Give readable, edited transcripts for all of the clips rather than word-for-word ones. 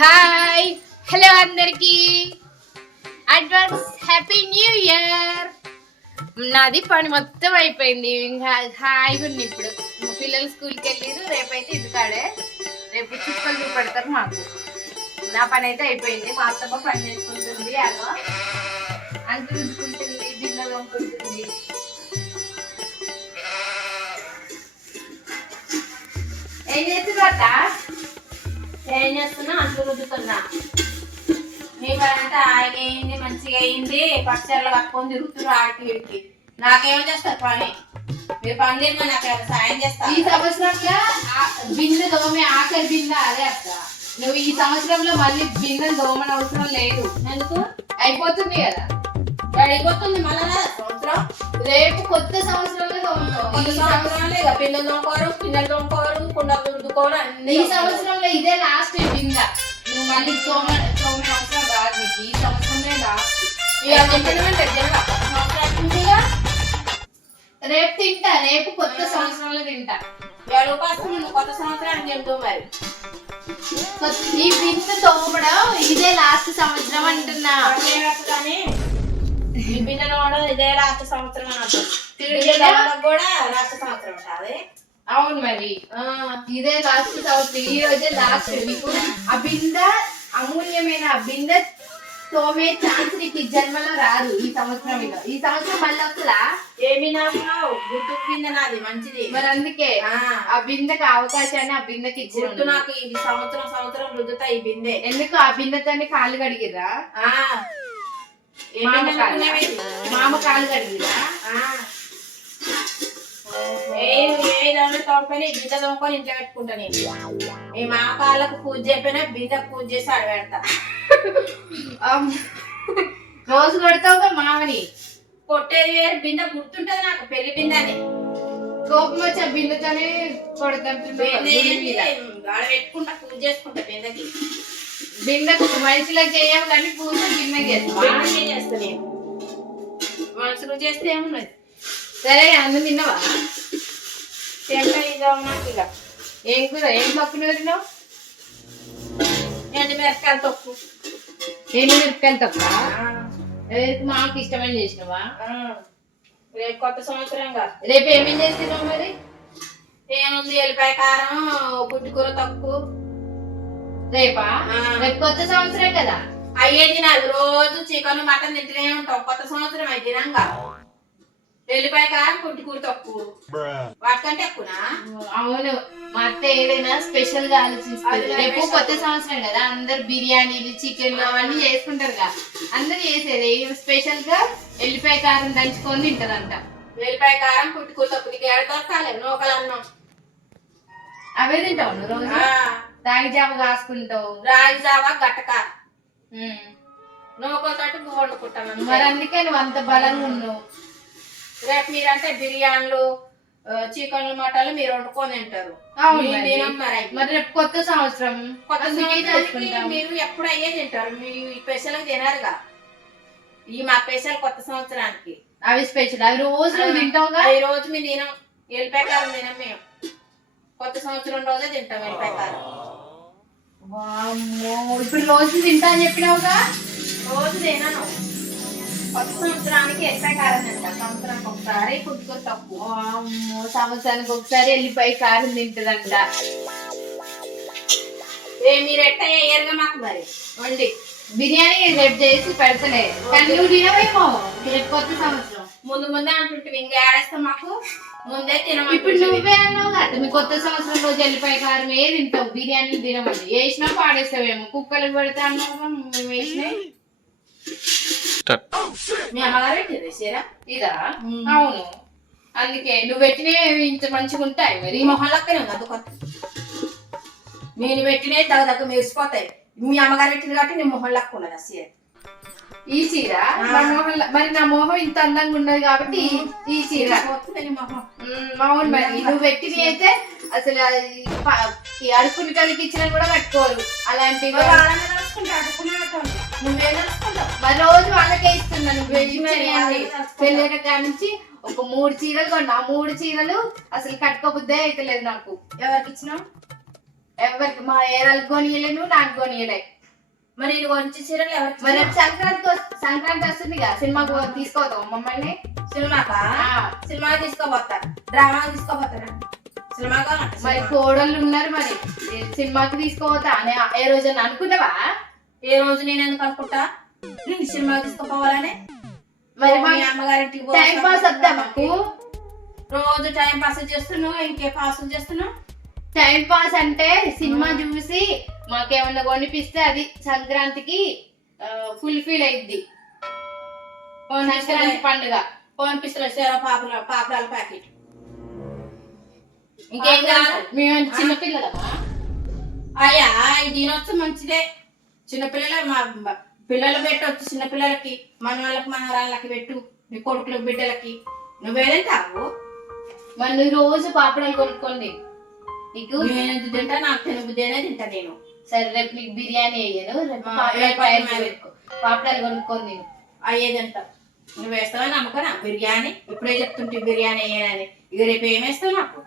Hi hello అందరికి advance happy new year. నాది పని మొత్తం అయిపోయింది, ఇంకా హాయిగా ఉంది. ఇప్పుడు మా పిల్లలు స్కూల్కి వెళ్ళారు, రేపైతే ఇంటికాడే, రేపు చుక్కలు చూపెడతారు మాకు. నా పని అయితే అయిపోయింది. మా అత్తమ్మ పని చేసుకుంటుంది, అలా అంటు రుద్దుకుంటుంది, గిన్నెలు వండుకుంటుంది. ఏం చేస్తున్నా ఏం చేస్తున్నా అంట్లు రుద్దుతున్నా. మీ పని అంతా ఆయన అయింది, మంచిగా అయింది. పచ్చళ్ళు కట్టుకొని తిరుగుతున్నారు ఆడికి వీడికి. నాకేమో చేస్తారు పని, మీరు పని చేసిన నాకు సాయం చేస్తారు. ఈ సంవత్సరంలో బిందె దోమే ఆఖరి బిందె అదే అక్క. నువ్వు ఈ సంవత్సరంలో మళ్ళీ బిందె దోమని అవసరం లేదు, ఎందుకు అయిపోతుంది కదా, అయిపోతుంది మళ్ళా సంవత్సరం. రేపు కొత్త సంవత్సరంలో దోమతావు. కొన్ని సంవత్సరాలు ఇక పిల్లలు తోముకోరు, పిల్లలు తోముకోరు, కుండలు రుద్దుకోరు అన్ని. ఈ సంవత్సరంలో ఇదే లాస్ట్ బిందె, నువ్వు మళ్ళీ దోమే అవసరం రాదు నీకు. ఈ సంవత్సరమే లాస్ట్. రేపు తింటా, రేపు కొత్త సంవత్సరంలో తింటా. ఏడు ఉపాసం కొత్త సంవత్సరానికి చెబుతూ మరి ఈ బిందె తోమడం ఇదే లాస్ట్ సంవత్సరం అంటున్నా. కానీ ఈ పిల్లలు కూడా ఇదే లాస్ట్ సంవత్సరం అని కూడా లాస్ట్ సంవత్సరం ఉంటుంది. అవును మరి, ఇదే లాస్ట్ సంవత్సరం, ఈ రోజే లాస్ట్. నీకు ఆ బిందె అమూల్యమైన ఆ బిందె తోమే ఛాన్స్ నీకు ఈ జన్మలో రాదు. ఈ సంవత్సరం ఈ సంవత్సరం మళ్ళీ వస్తుందా? ఏమి నాకు గుర్తు బిందె నాది మంచిది. మరి అందుకే ఆ బిందెకి అవకాశాన్ని ఆ బిందెకి ఇచ్చి నాకు ఇది సంవత్సరం రుద్దుతా ఈ బిందె. ఎందుకు ఆ బిందెతోనే కాళ్ళు కడిగిర్రా? మామ కాళ్ళు కడిగిరా? ఏదైనా తోడుకొని బిందె తోముకొని ఇంట్లో పెట్టుకుంటా. నేను మీ మా కాళ్ళకు పూజ చెప్పినా బిందె పూజ చేసి ఆడబెడతా. రోజు కొడతావుగా మామని. కొట్టేది వేరు, బిందె గుర్తుంటది నాకు, పెళ్లి బిందె అని. కోపం వచ్చి ఆ బిందెతోనే పెట్టుకుంటా, పూజ చేసుకుంటా బిందెకి. బిందెకు మనుషులకు చేయము కానీ పూజ బిందెకి చేస్తా నేను. మనుషులు చేస్తే ఏమున్నది. సరే అన్నం తిన్నావా? తింటా ఇదో నాకు ఇక. ఏం కూర, ఏం పప్పు నూరినావు? ఎండు మిరపకాయల తొక్కు. ఎండు మిరపకాయలు తప్ప మాకు ఇష్టమని చేసినావా? రేపు కొత్త సంవత్సరంగా. రేపు ఏమేం చేస్తున్నావు మరి? ఏముంది, ఎల్లిపాయ కారం, పుట్టుకూర తొక్కు. రేపా? రేపు కొత్త సంవత్సరం కదా. అయ్యేది నాకు రోజు చికెన్ మటన్ తింటూనే ఉంటాం. కొత్త సంవత్సరం అయితే తినంగా. ఎల్లిపాయ కారం, పుట్టుకూర తొక్కు, వాటికంటే ఎక్కువనా? అవును, మా అత్త ఏదైనా స్పెషల్ గా ఆలోచిస్తుంది. రేపు కొత్త సంవత్సరం కదా, అందరు బిర్యానీలు, చికెన్లు అవన్నీ చేసుకుంటారు కదా. అందరు చేసేది స్పెషల్ గా ఎల్లిపాయ కారం దంచుకొని తింటారంట. ఎల్లిపాయ కారం, పుట్టుకూర తొక్కు నీకు ఏడ దొరకాలి? నూకలు అన్నం అవే తింటావు నువ్వు రోజు? రాగి జావ కాసుకుంటావు? రాగి జావ, గట్టక నూకలతోటి పువ్వు వండుకుంటాను. మరి అందుకే నువ్వు అంత బలంగా ఉన్నావు. రేపు మీరంటే బిర్యానీలు, చికెన్లు, మటన్లు మీరు వండుకొని తింటారు. మరి రేపు కొత్త సంవత్సరం, మీరు ఎప్పుడు అయ్యే తింటారు. మీ స్పెషల్ తినారుగా. ఈ మా స్పెషల్ కొత్త సంవత్సరానికి అవి స్పెషల్. అవి రోజు తింటావుగా? ఈ రోజు మేము తినాం, ఎల్లిపాయ కారం తినాం. మేము కొత్త సంవత్సరం రోజే తింటాం ఎల్లిపాయ కారం. ఇప్పుడు రోజు తింటా అని చెప్పినావుగా. రోజు తినను, కొత్త సంవత్సరానికి ఎల్లిపాయ కారం తింటా. సంవత్సరానికి ఒకసారి పుట్టుకూర తక్కువ. సంవత్సరానికి ఒకసారి ఎల్లిపాయ కారం తింటదంట. మీరు ఎట్ట అయ్యారుగా మాకు మరి వండి. బిర్యానీ రేపు చేసి పెడతలే, కానీ నువ్వు తినవేమో రేపు కొత్త సంవత్సరం. ముందే అంటుంటే ఇంకా ఏడేస్తాం, మాకు ముందే తినము. ఇప్పుడు నువ్వే అన్నావు కదా, మీ కొత్త సంవత్సరం రోజు ఎల్లిపాయ కారం ఏ తింటావు, బిర్యానీలు తినమండి. వేసినా పాడేస్తావేమో, కుక్కలకు పెడతా అన్నావు. మేము వేసినాయి. మీ అమ్మగారు పెట్టింది ఇదా? అవును, అందుకే నువ్వు పెట్టినే ఇంత మంచిగా ఉంటాయి. మరి మొహంలోనే ఉంది అందుకొత్త. నేను పెట్టినే దగ్గర మెరిసిపోతాయి. మీ అమ్మగారు పెట్టింది కాబట్టి నీ మొహం లెక్క ఉన్నది ఆ చీర. ఈ చీర మరి నా మొహం ఇంత అందంగా ఉన్నది కాబట్టి ఈ చీర. అవును, మరి నువ్వు పెట్టినవి అయితే అసలు అడుకుని కలిగి ఇచ్చినా కూడా కట్టుకోరు అలాంటివి. మరి రోజు వాళ్ళకే ఇస్తున్నా. నువ్వు పెళ్ళైన కాడ నుంచి ఒక 3 చీరలు కొన్నా. 3 చీరలు అసలు కట్టుకోబుద్దే అయితే లేదు నాకు. ఎవరికి ఇచ్చినావు? ఎవరికి మా ఏరాలకు కొనియలేను, నాకు కొనియలే. మరి నేను కొంచెం చీరలు ఎవరికి మరి సంక్రాంతి వస్తుంది కదా, సినిమాకు తీసుకోతాం మమ్మల్ని. సినిమాకా ఆ, సినిమా తీసుకోపోతా, డ్రామా తీసుకోపోతారా? సినిమాగా మరి కోడళ్ళు ఉన్నారు, మరి సినిమాకి తీసుకోవతా అని ఏ రోజు అనుకున్నావా? ఏ రోజు నేను ఎందుకు అనుకుంటా నేను సినిమా తీసుకోపోవాలని? మరి మీ మాకు అమ్మగారింటికి టైం పాస్ వద్దా మాకు? రోజు టైం పాస్ చేస్తున్నావు, ఇంకే పాస్ చేస్తున్నావు. టైం పాస్ అంటే సినిమా చూసి మాకేమన్నా కొనిపిస్తే అది సంక్రాంతికి ఫుల్ఫిల్ అయింది. సంక్రాంతి పండుగ ఫోన్ పిస్తులు పాపడాల ప్యాకెట్ ఇంకేం కావాలి? మేము చిన్నపిల్లలమా? అయ్యా ఇది తినొచ్చు, మంచిదే. చిన్నపిల్లలు మా పిల్లలు పెట్టవచ్చు, చిన్నపిల్లలకి మన వాళ్ళకి మన వాళ్ళకి పెట్టు, నీ కొడుకులకు బిడ్డలకి. నువ్వేదంటావు? మరి నువ్వు రోజు పాపడాలు కొనుక్కోండి. నీకు నేను తింటా, నాకు తినబుద్దేనే తింటా నేను. సరే రేపు నీకు బిర్యానీ వేయను, రేపు పాపడాలు కొనుక్కొని నేను అయ్యేదంటా. నువ్వు వేస్తావని నమ్మకనా బిర్యానీ? ఇప్పుడే చెప్తుంటే బిర్యానీ వేయనని. ఇక రేపు ఏం వేస్తావు నాకు?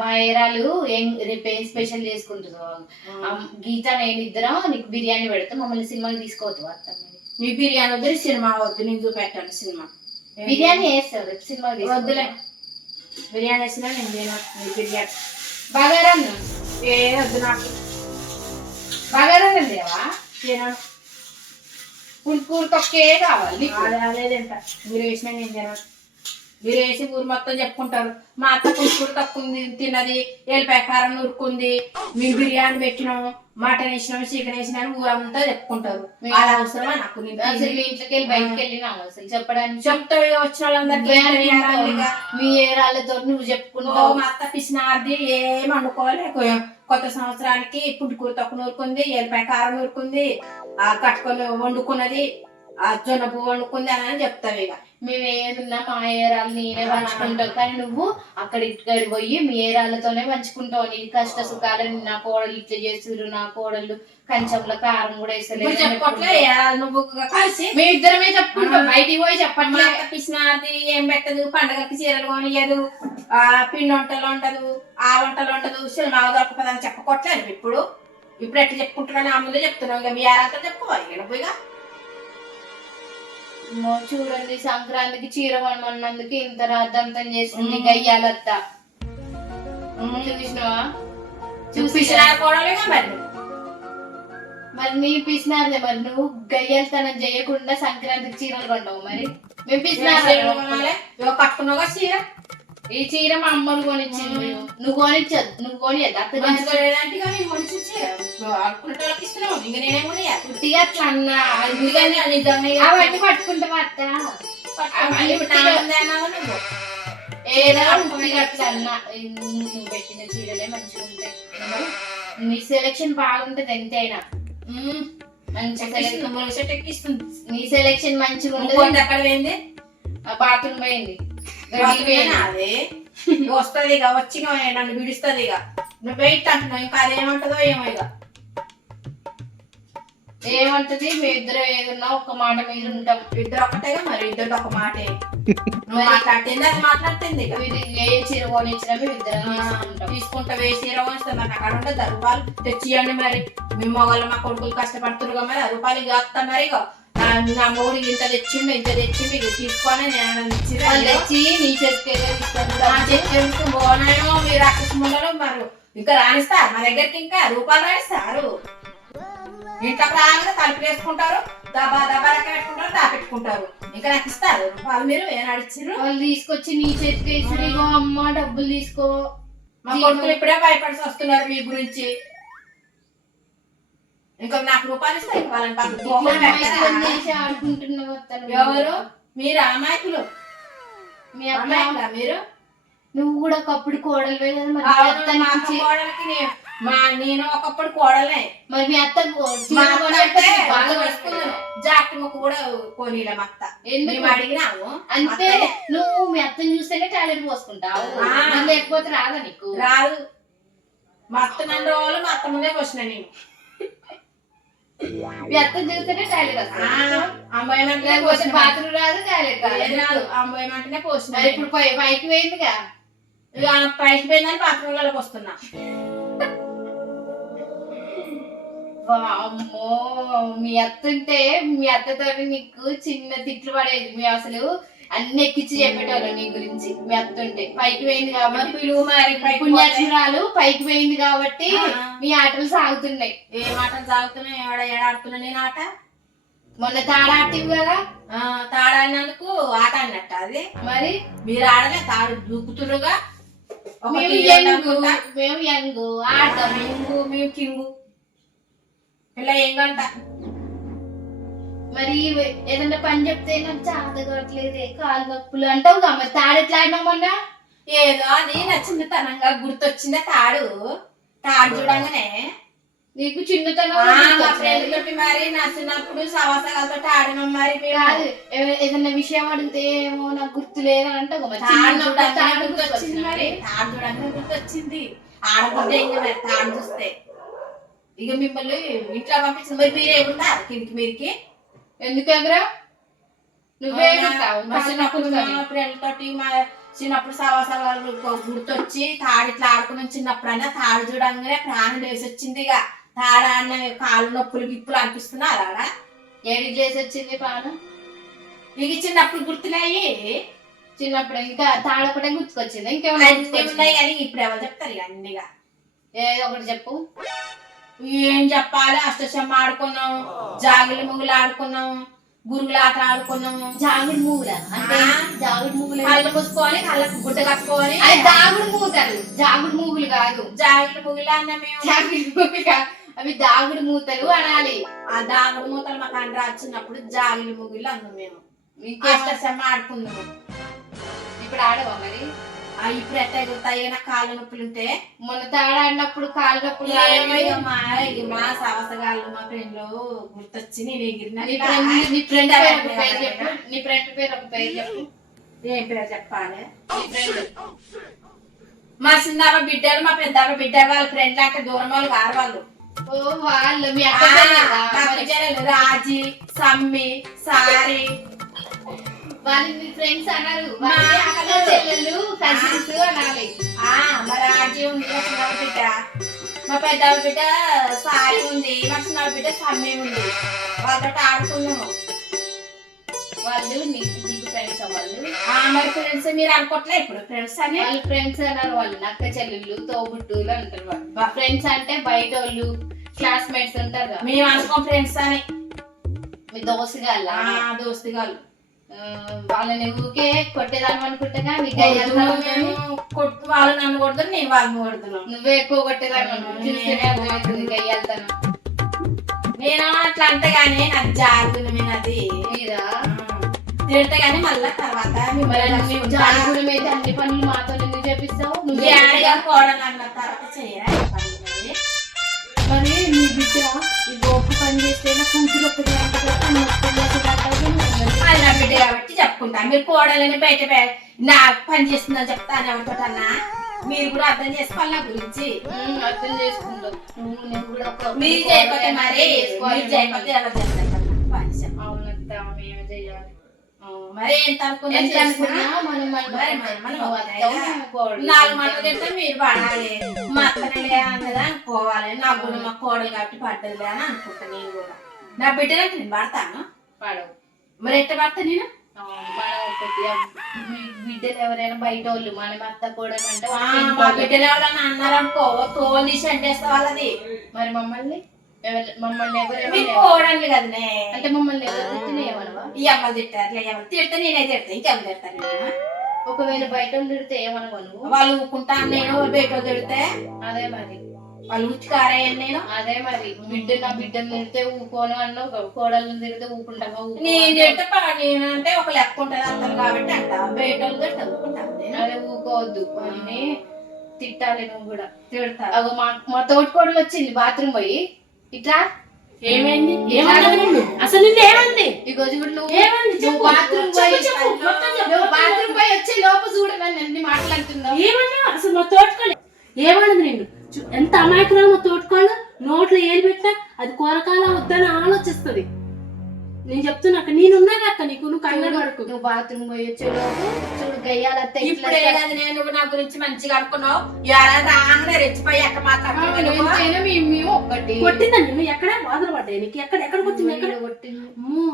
మా ఏరాలు రేపు ఏం స్పెషల్ చేసుకుంటున్నావు? గీత నేను ఇద్దరం నీకు బిర్యానీ పెడతాం, మమ్మల్ని సినిమాకి తీసుకోవద్దు. నీ బిర్యానీ వద్దు, సినిమా వద్దు, నేను చూపెట్టాను సినిమా. బిర్యానీ వేస్తావు రేపు సినిమాకి? వద్దులే, బిర్యానీ వేసినా నేను తినను. నీ బిర్యానీ బగారన్నం ఏ వద్దు నాకు. బగారన్నం లేవా? తినను. పులుపూరు తొక్కే కావాలి. అదే తింటా. మీరు వేసినా నేను తినను. మీరు వేసి ఊరు మొత్తం చెప్పుకుంటారు, మా అత్త పులుపుడు తక్కువ తిన్నది, ఎల్లిపాయ కారం నూరుకుంది, మేము బిర్యానీ పెట్టినాము, మటన్ వేసినాము, చికెన్ వేసినా ఊరంతా చెప్పుకుంటారు. అది అవసరమా నాకు? అసలు ఇంట్లోకి వెళ్ళి బయటకు వెళ్ళినాము అసలు చెప్పడానికి? చెప్తావు ఇక వచ్చిన వాళ్ళందరికీ. మీ ఏరాళ్ళతో నువ్వు చెప్పుకుంటావు. మా అత్త పిసినాది ఏం వండుకోవాలి. కొత్త సంవత్సరానికి పుట్టుకూర తక్కువ నూరుకుంది, ఎల్లిపాయ కారం నూరుకుంది, కట్టుకొని వండుకున్నది, జొన్న పువ్వు వండుకుంది అని చెప్తావు. ఇక మేము ఏదున్నా మా ఏరాలు నేనే పంచుకుంటావు, కానీ నువ్వు అక్కడ ఇక్కడ పోయి మీ ఏరాళ్ళతోనే పంచుకుంటావు. నీ కష్ట సుఖాలను నా కోడలు ఇట్లా చేస్తున్నారు, నా కోడళ్ళు కంచంలో కారం కూడా వేస్తలేదు చెప్పట్లే. నువ్వు కలిసి మేము ఇద్దరమే చెప్పుకుంటాం, బయటికి పోయి చెప్పట్లే. పిసినాది ఏం పెట్టదు, పండగలకి చీరలు కొనియదు, పిండి వంటలు ఉండదు, ఆ వంటలు ఉండదు, సినిమా దొరకపోదని చెప్పకొట్లేదు. ఇప్పుడు ఎట్లా చెప్పుకుంటున్నా? ఆ ముందే చెప్తున్నావు. ఇక మీ ఏరాలతో చెప్పుకోవాలి నువ్వు. ఇక చూడండి, సంక్రాంతికి చీర కొనమన్నందుకు ఇంత రాద్దంతం చేసింది గయ్యాలత్త. చూసినావా? చూసినారుకోవడమేగా మరి. మరి నీ పిసినారులే. మరి నువ్వు గయ్యాలతనం చేయకుండా సంక్రాంతికి చీరలు కొంటావు. మరి మేము పిసినారు కట్టుకున్నావుగా చీర. ఈ చీర మా అమ్మలు కొనిచ్చింది, నువ్వు కొనిచ్చదు. నువ్వు కొనియద్దు అత్త అట్లా అన్నా. అవన్నీ పట్టుకుంటావా అత్త? ఏదో అట్లా అన్నా. నువ్వు పెట్టిన చీరలే మంచిగా ఉంటాయి, నీ సెలెక్షన్ బాగుంటది ఎంతైనా. నీ సెలెక్షన్ మంచిగా ఉంటుంది. అక్కడ పోయింది, బాత్రూమ్ పోయింది, అదే వస్తుంది. ఇక వచ్చి నన్ను విడుస్తుంది. ఇక నువ్వు వెయిట్ అంటున్నావు, ఇంకా అదేమంటదో ఏమో. ఇక ఏమంటది? మీ ఇద్దరు ఏదన్నా ఒక మాట మీద ఉంటాం. ఇద్దరు ఒకటేగా మరి, ఇద్దరు ఒక మాటే. నువ్వు మాట్లాడుతుంది అది మాట్లాడుతుంది. ఏ చీర కొనిచ్చినా మేము ఇద్దరు తీసుకుంటావు. ఏ చీర కొనిస్తా మరి అక్కడ ఉంటుంది. రూపాయలు తెచ్చియండి మరి. మీ మొగలు మా కొడుకులు కష్టపడుతున్నారు మరి, రూపాయలు ఇక వస్తా మరి. ఇక నా మూడు ఇంత తెచ్చిండు ఇక తీసుకొని నేను తెచ్చి నీ చేతికి బోనాయో మీరు అక్కసుకుంటారు. మరి ఇంకా రాణిస్తారు మా దగ్గరికి, ఇంకా రూపాయలు రాణిస్తారు. ఇంట్లో రాగానే తలుపు వేసుకుంటారు, దబా దబా లెక్క పెట్టుకుంటారు, దాపెట్టుకుంటారు. ఇంకా నాకు ఇస్తారు రూపాయలు. మీరు ఏనాడిచ్చారు? వాళ్ళు తీసుకొచ్చి నీ చేతికి వేసారు. ఇగో అమ్మ డబ్బులు తీసుకో. మా కొడుకులు ఇప్పుడే భయపడి వస్తున్నారు మీ గురించి. ఇంకా నాకు రూపాయలు ఇస్తాయి వాళ్ళని ఆడుకుంటున్నావు. ఎవరు మీరు? అమాయకులు. మీ అమ్మాయిలా మీరు? నువ్వు కూడా ఒకప్పుడు కోడలు కదా కోడలికి. నేను ఒకప్పుడు కోడలే. మరి మీ అత్త జాకెట్ ముక్క కూడా కోనీల మా అత్త. ఎందుకు అడిగినాము? అంటే నువ్వు మీ అత్తని చూస్తేనే టాలెంట్ పోసుకుంటావు, లేకపోతే రాదా నీకు? రాదు. మా అత్త నన్ను రోజులు మా అత్త ముందే పోసిన నేను. మీ అత్తని చూస్తేనే టాలెంట్ వస్తుంది. అమ్మాయి బాత్రూమ్ రాదు, టాలెంట్ రాదు. అమ్మాయి అంటేనే పోసిన. ఇప్పుడు పైకి పోయిందిగా. ఇక పైకి పోయిందని బాత్రూమ్లోకి వస్తున్నా. అమ్మో మీ అత్తుంటే మీ అత్తతో నీకు చిన్న తిట్లు పడేది. మీ అసలు అన్ని ఎక్కించి చెప్పేటోళ్ళు నీ గురించి. మీ అత్తుంటే పైకి పోయింది కాబట్టి పిలువు మరి పైకి పోతే. పుణ్యాత్మురాలు పైకి పోయింది కాబట్టి మీ ఆటలు సాగుతున్నాయి. ఏ మాటలు సాగుతున్నాయి, ఏడాడుతున్నా నేను ఆట. మొన్న తాడాటివి కదా, తాడన్నందుకు ఆట అన్నట్టు అది. మరి మీరు ఆడలే, తాడు దూకుతురుగా. మేము యంగ్ ఆడతాం. మేము కింగు పిల్ల ఏంగంట. మరి ఏదన్నా పని చెప్తే నాకు చాత కావట్లేదే, కాలు నొప్పులు అంటావు కదా. మరి తాడెట్లా ఆడినావు మొన్న? ఏదో అది నా చిన్నతనంగా గుర్తొచ్చిందా తాడు. తాడు చూడంగానే నీకు చిన్నతనం మా ఫ్రెండ్ తోటి మరి నా చిన్నప్పుడు సవాసగాలతో ఆడినాం. మరి కాదు, ఏదన్నా విషయం అడిగితే ఏమో నాకు గుర్తు లేదని అంటావు కదా. తాడు చూడంగానే గుర్తొచ్చింది. మరి తాడు చూడంగానే గుర్తొచ్చింది. ఆడకుంటే ఇంకా మరి తాడు చూస్తే ఇక మిమ్మల్ని ఇంట్లో పంపించింది. మరి మీరే ఉంటారు కిందికి మీరికి. ఎందుకు ఎగరా? నువ్వే ఫ్రెండ్ తోటి మా చిన్నప్పుడు సవాసాలు గుర్తొచ్చి తాడు ఇట్లా ఆడుకున్నాం. చిన్నప్పుడు అయినా తాడు చూడంగానే ప్రాణం వేసి వచ్చింది. ఇక తాడు ఆడిన కాళ్ళు నొప్పులు గిప్పులు అనిపిస్తున్నా అలాడా. ఏడికి చేసి వచ్చింది ప్రాణం? ఇక చిన్నప్పుడు గుర్తులయ్యి. చిన్నప్పుడు ఇంకా తాడొకటే గుర్తుకొచ్చింది. ఇంకేమైనా ఉన్నాయి కానీ ఇప్పుడు ఎవరు చెప్తారు ఇక అన్నిగా. ఏదో ఒకటి చెప్పు. ఏం చెప్పాలి, అష్టచమ్మ ఆడుకున్నాం, జాగులు ముగ్గులు ఆడుకున్నాం, గురుగులు ఆట ఆడుకున్నాము. జాగుడు మూగుల అంటే జాగుడు మూగులు కళ్ళు మూసుకొని కళ్ళకు గుడ్డ కట్టుకొని. అది దాగుడు మూతలు, జాగుడు మూగులు కాదు. జాగులు ముగ్గులు అన్న మేము. జాగుడు మూగులు అవి దాగుడు మూతలు అనాలి. ఆ దాగుడు మూతలు మాకు అండ్రా వచ్చినప్పుడు జాగులు ముగ్గులు అన్నాం మేము. అష్టచమ్మ ఆడుకున్నాము. ఇప్పుడు ఆడవా మరి? ఇప్పుడు ఎట్లా ఎగురుతాయి నా కాళ్ళ నొప్పులు ఉంటే. మొన్న తాడాడినప్పుడు కాళ్ళ నొప్పులు మా సవసగాళ్ళు మా ఫ్రెండ్లు గుర్తొచ్చి నేను ఎగిరిన. నీ ఫ్రెండ్ పేరు ఒక పేరు చెప్పు. నీ ఫ్రెండ్ పేరు ఒక పేరు చెప్పు. ఏం పేరు చెప్పాలి? నీ ఫ్రెండ్ మా చిన్నవ బిడ్డలు మా పెద్దవ బిడ్డలు వాళ్ళ ఫ్రెండ్లు అంటే దూరం వాళ్ళు కారు వాళ్ళు. ఓ వాళ్ళు మీ అక్క రాజీ, సమ్మి, సారి వాళ్ళు మీ ఫ్రెండ్స్ అన్నారు. చెల్లెళ్ళు కజిన్స్ అనాలి. మా రాజీ ఉంది, మా చిన్నవ బిడ్డ, మా పెద్ద బిడ్డ సారి ఉంది, మా చిన్నవ బిడ్డ సమ్మి ఉంది. వాళ్ళతో ఆడుకున్నాము. వాళ్ళు నీకు ఫ్రెండ్స్ వాళ్ళు. మరి ఫ్రెండ్స్ మీరు అనుకోవట్లే ఇప్పుడు ఫ్రెండ్స్ అని. వాళ్ళు ఫ్రెండ్స్ అన్నారు. వాళ్ళు అక్క చెల్లెళ్ళు తోబుట్టులు అంటారు. వాళ్ళు ఫ్రెండ్స్ అంటే బయట వాళ్ళు క్లాస్మేట్స్ ఉంటారు కదా. మేము అనుకోం ఫ్రెండ్స్ అని. మీ దోస్తుగాళ్ళ? దోస్తుగాళ్ళు. వాళ్ళని ఊరికే కొట్టేదాన్ని అనుకుంటా. వాళ్ళు నన్ను కొడుతారు, నేను వాళ్ళని కొడుతున్నాను. నువ్వే ఎక్కువ కొట్టేదాన్ని అనుకుంటుంది గయ్యాలతనం. నేను అట్లా అంటే గానీ నాకు జాగ్రత్త అది మీరా తిడతా గానీ మళ్ళా తర్వాత జాగ్రత్త అయితే అన్ని పనులు మాతో ఎందుకు చేపిస్తావు? నువ్వు కోడలు అన్న తర్వాత చేయరా మరి నీ బిడ్డ ఈ గోపు పని చేస్తే నా కూతురు ఒక్కటి అది నా బిడ్డ కాబట్టి చెప్పుకుంటా. మీరు కోడలని బయట నా పని చేస్తుందని చెప్తాను ఎవరితోటన్నా. మీరు కూడా అర్థం చేసుకోవాలి నా గురించి. అర్థం చేసుకుంటావు. మీరు చేయకపోతే మరి మీరు చేయకపోతే ఎవరు చేస్తారు? అవునంతా మేము చేయాలి. మరి ఎంత అనుకున్నా 4 మంటలు తింటే మీరు పడాలి. మా అత్తనే అన్నది అనుకోవాలి. నాకు కూడా మా కోడలు కాబట్టి పడ్డదిలే అని అనుకుంటా. నేను కూడా నా బిడ్డలంటే నేను పడతాను. పడవు మరి ఎట్ట పడతా నేను? బిడ్డలు ఎవరైనా బయట వాళ్ళు మనం అత్త కూడా అంటే మా బిడ్డలు ఎవరైనా అన్నారనుకో తోలు తీసి అంటేస్తా వాళ్ళది. మరి మమ్మల్ని కోడలు కదనే అంటే మమ్మల్ని ఎవరు ఏమనవా? ఈ అమ్మలు తిట్టారు, ఎవరు తిడితే నేనే తిడతా. ఇంకెవరు తిడతాను? ఒకవేళ బయట తిడితే ఏమనవను? వాళ్ళు ఊకుంటాను. నేను బయట తిడితే అదే మరి వాళ్ళు ఉచ్చికారయ్యాను నేను. అదే మరి నా బిడ్డను తిడితే ఊకోను అన్నావు, కోడలను తిడితే ఊకుంటావా? నేను తిడితే నేనంటే ఒక లెక్క ఉంటుంది అర్థం కాబట్టి అంట. బయట తిడితే ఊకుంటాను నేను. అదే ఊకోవద్దు అని తిట్టాలి. నువ్వు కూడా తిడతా. మా తోటికోడలు వచ్చింది బాత్రూమ్ పోయి ఇట్లా. ఏమైంది? అసలు నిన్ను ఏమంది? నువ్వు బాత్రూమ్ పోయి వచ్చే లోపు చూడమని అన్ని మాట్లాడుతున్నావు. ఏమన్నా అసలు మా తోటకోలే ఏమన్నది నిన్ను? ఎంత అమాయకురాలు మా తోటకోళ్ళు. నోట్లో ఏలు పెట్టా అది కొరకాల వద్దని ఆలోచిస్తుంది. నేను చెప్తున్నా అక్క, నేనున్నాగా అక్క నీకు, నువ్వు కంగారు పడకు. నువ్వు బాత్రూమ్ పోయొచ్చు చూడు గయ్యాలత్త ఇప్పుడే కదా నేను నా గురించి మంచిగా అనుకున్నావు, ఎవరైనా రాగానే రెచ్చిపోయి ఎక్క మాట్లాడుతున్నావు. మేము ఒక్కటి కొట్టిందండి నువ్వు, ఎక్కడ బాధలు పడ్డాయి నీకు? ఎక్కడ కొట్టింది? ఎక్కడ కొట్టింది? అమ్మో,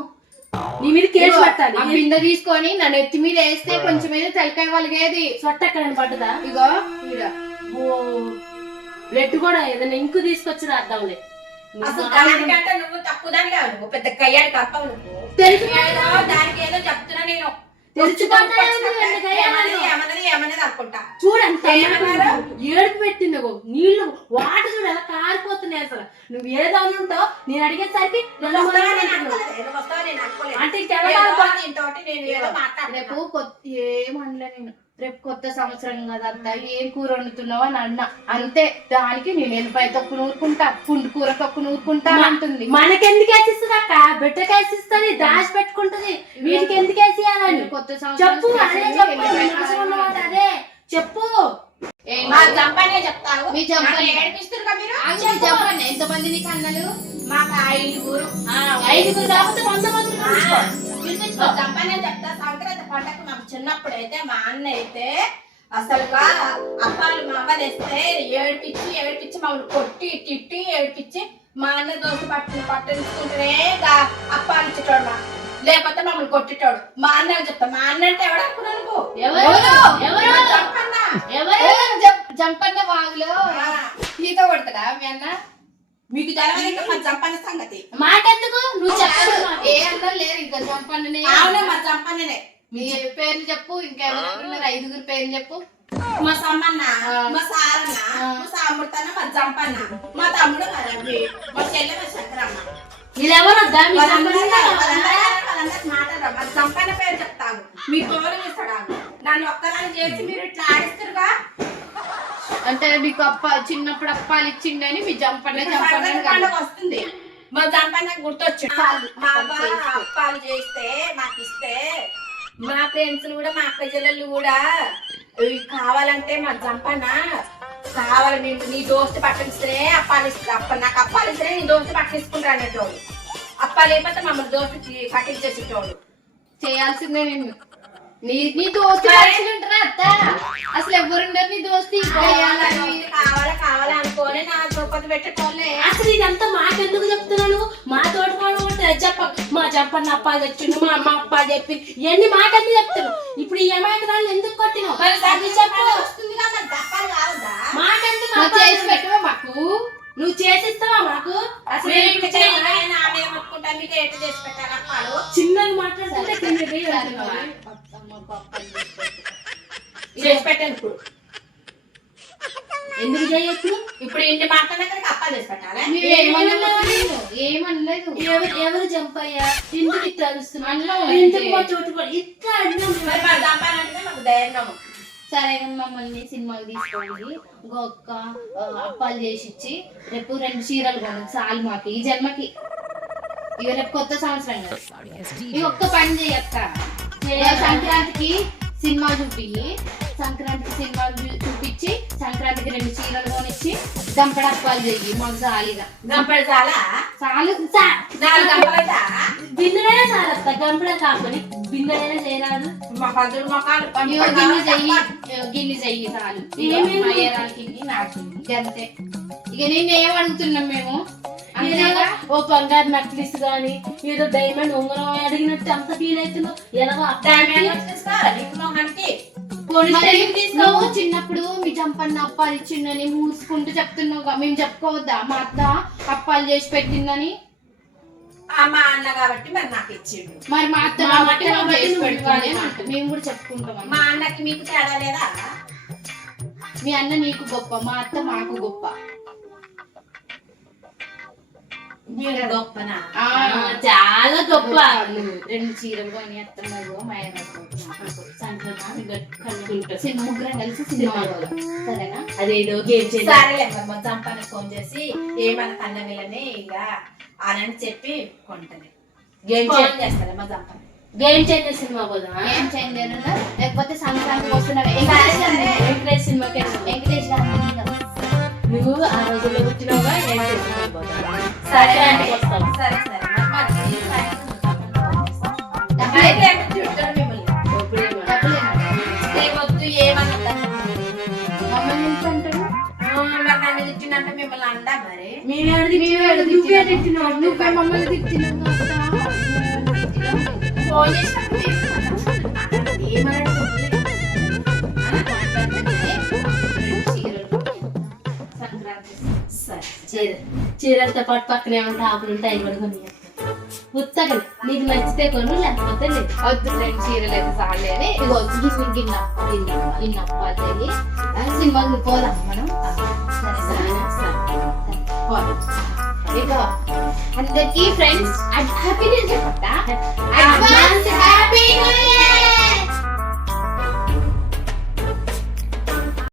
నీ మీద కేసు పెట్టాలి. ఆ బిందె తీసుకొని నా నెత్తి మీద వేస్తే కొంచెం మీద తలకాయ వాళ్ళగేది. సొట్ట ఎక్కడ పడ్డదా? ఇగో ఈడ. ఓ బ్లడ్ కూడా ఏదైనా ఇంకు తీసుకొచ్చి రాద్దాంలే. అసలు దానికంటే నువ్వు తక్కువ దాని కాదు, నువ్వు పెద్ద కయ్యాడు తప్పవు. నువ్వు తెలుసు ఏదో దానికి ఏదో చెప్తున్నా నేను. ఏమన్నది అనుకుంటా. చూడంత ఏడుపు పెట్టింది, నీళ్లు వాటర్ చూడు ఎలా కారిపోతున్నాయి అసలు. నువ్వు ఏదో అని ఉంటావు, నేను అడిగేసరికి అంటే రేపు ఏమనలే నేను. రేపు కొత్త సంవత్సరం కదా అత్త, ఏం కూర వండుతున్నావు అని అన్నా అంతే. దానికి నేను ఎల్లిపాయ తొక్కు నూరుకుంటా, పుండు కూర తొక్కు నూరుకుంటా అంటుంది. మనకెందుకు వేసిస్తుంది అక్క? బిడ్డకి వేసిస్తుంది, దాచి పెట్టుకుంటది. వీటికి ఎందుకు వేసియాలని కొత్త చెప్పు. అదే చెప్పు, అదే చెప్పు. చెప్తాను మీ చంపని ఏడిపిస్తున్నా మీరు. చెప్పండి ఎంతమంది నీకు అన్నలు? మాకు 5 5 కాకపోతే 100 మంది చంపనే చెప్తా. సంక్రాంతి పండగ మాకు చిన్నప్పుడు అయితే మా అన్న అయితే అసలుగా అప్పాలు మా అమ్మ తెస్తే ఏడిపించి మమ్మల్ని కొట్టి తిట్టి ఏడిపించి మా అన్న దోశ పట్టించుకుంటేనే అప్పాలు ఇచ్చేటోడు, లేకపోతే మమ్మల్ని కొట్టేటోడు. మా అన్న చెప్తా, మా అన్న అంటే ఎవడనుకున్నాను? జంపన్న వాగులో ఈత కొడతాడా మీ అన్న? మీకు తెలవదు మా జంపన్న సంగతి. మాకెందుకు? నువ్వు చెప్పు. ఏ అన్న లేరు ఇంకా జంపన్ననే. అవునే మా జంపన్ననే. మీ పేర్లు చెప్పు. ఇంకెవరున్నారు? 5 పేర్లు చెప్పు. మా సమ్మన్న, మా సారన్న, మా సామృతన్న, మా జంపన్న, మా తమ్ముడు మా రవి, మా చెల్లె మా శంకరమ్మ. వీళ్ళెవరు వద్దా? మాట్లాడరా? మా జంపన్న పేరు చెప్తాను, మీ తోడు చేస్తాడు. నన్ను ఒక్కదాన్ని చేసి మీరు ఇట్లా ఆడిస్తారుగా. అంటే నీకు చిన్నప్పుడు అప్పాలు ఇచ్చిండని మీ జంపన్న పండుగ వస్తుంది, మా జంపన్న గుర్తొచ్చు. మా అబ్బాయి అప్పాలు చేస్తే మాకు ఇస్తే మా ఫ్రెండ్స్ కూడా మా అక్క చెల్లెళ్ళు కూడా కావాలంటే మా జంపన్న కావాలి, మేము నీ దోస్తు పట్టిస్తేనే అప్పాలు ఇస్తా, నాకు అప్పాలు ఇస్తేనే నీ దోస్తు పట్టించుకుంటా అనేటోడు. అప్పాలు లేకపోతే మమ్మల్ని దోస్తు పట్టించేసేటోడు. చేయాల్సిందే నేను. నీ దోస్తు ఉంటారా అత్త? అసలు ఎవరుండరు నీ దోస్తు. కావాలి అనుకోని నా చోపతి పెట్టేటోళ్ళే. అసలు ఇదంతా మాకెందుకు చెప్తున్నాను? మా తోట చెప్ప, మా చెప్పన్న అప్పాలు తెచ్చిండు, మా అమ్మ అప్పాలు చెప్పి, ఇవన్నీ మాకెందుకు చెప్తున్నావు? ఇప్పుడు ఈ అమాయకురాలు ఎందుకు కొట్టినావు? మాకెందుకు చేసి పెట్టవా మాకు? నువ్వు చేసిస్తావా మాకు? అసలు చిన్నగా మాట్లాడుతుంటే చేసి పెట్టాను. ఇప్పుడు ఎందుకు చేయొచ్చు? ఇప్పుడు ఇంటి మాట్లాడిన అప్పాలు చేసి పెట్టాలి. ఏమనలేదు. ఎవరు జంపయ్యా? ఎందుకు ఇట్లా అరుస్తున్నావు? ఇట్లా మాకు ధైర్యం. సరే మమ్మల్ని సినిమాకి తీసుకోండి, ఒక్క అప్పాలు చేసి ఇచ్చి రేపు 2 చీరలు కొను చాలు మాకు ఈ జన్మకి. ఇక రేపు కొత్త సంవత్సరం కదా, ఇక ఒక్క పని చేయక్క. సంక్రాంతికి సినిమా సంక్రాంతికి సినిమాలు చూపించి సంక్రాంతికి 2 చీరలు కొనిచ్చి గంపడ అప్పాలు చెయ్యి మాకు చాలుగా. గంపడ చాలా చాలు. బిందెలైనా చాలత్త, గంపడ కాకపోతే బిందెలైనా చేయరాదు. మా పదులు మొక్కలు గిన్నె చెయ్యి చాలు. ఏరాలకి నాకు అంతే. ఇక నేను ఏం అడుగుతున్నాం మేము? ఓ బంగారు నక్లిస్ గాని ఏదో డైమండ్ ఉంగరం అడిగినట్టు అంత ఫీల్ అవుతున్నావు. ఎలాగో నువ్వు చిన్నప్పుడు మీ జంపన్న అప్పాలు ఇచ్చిందని మూసుకుంటూ చెప్తున్నావు. మేము చెప్పుకోవద్దా మా అత్త అప్పాలు చేసి పెట్టిందని? మా అన్న కాబట్టి మరి నాకు ఇచ్చిండు. మరి మా అత్త కాబట్టి మేము కూడా చెప్పుకుంటాం. మా అన్నకి మీకు తేడా లేదా? మీ అన్న నీకు గొప్ప, మా అత్త మాకు గొప్ప. గొప్పనా? చాలా గొప్ప. 2 చీరలు కొని అత్తమ్మో ముగ్గురం కలిసి సినిమా సరేనా? అదేదో గేమ్ సరేలే మా జంపన్న ఫోన్ చేసి ఏమన్నా కన్న వీళ్ళని ఇక అని చెప్పి కొంటది. గేమ్ చేస్తారా మా జంపన్న? గేమ్ చేంజర్ సినిమా పోదా? గేమ్ చేంజర్ లేకపోతే సంక్రాంతికి వస్తున్నా వెంకటేష్ సినిమాకి. వెంకటేష్ నువ్వు ఆ రోజుల్లో పుట్టినవుగా. సరే సరే. గట్టిగా తిట్టినావు నువ్వే మమ్మల్ని తిట్టినావు ఫోన్ చేసినప్పుడు ఏమన్నాడు చీరలతో పాటు పక్కనే ఉంటే ఆకులు ఉంటాయి అవి కూడా కొన్ని ఉత్తగా నీకు నచ్చితే కొను లేకపోతే లేదు వద్దు ఫ్రెండ్ చీరలు అయితే చాలే అని ఇదిగో గిన్నె సినిమాకి పోదాం మనం ఇదిగో అందరికి ఫ్రెండ్స్ హ్యాపీ న్యూ ఇయర్ చెప్పట అడ్వాన్స్ హ్యాపీ న్యూ ఇయర్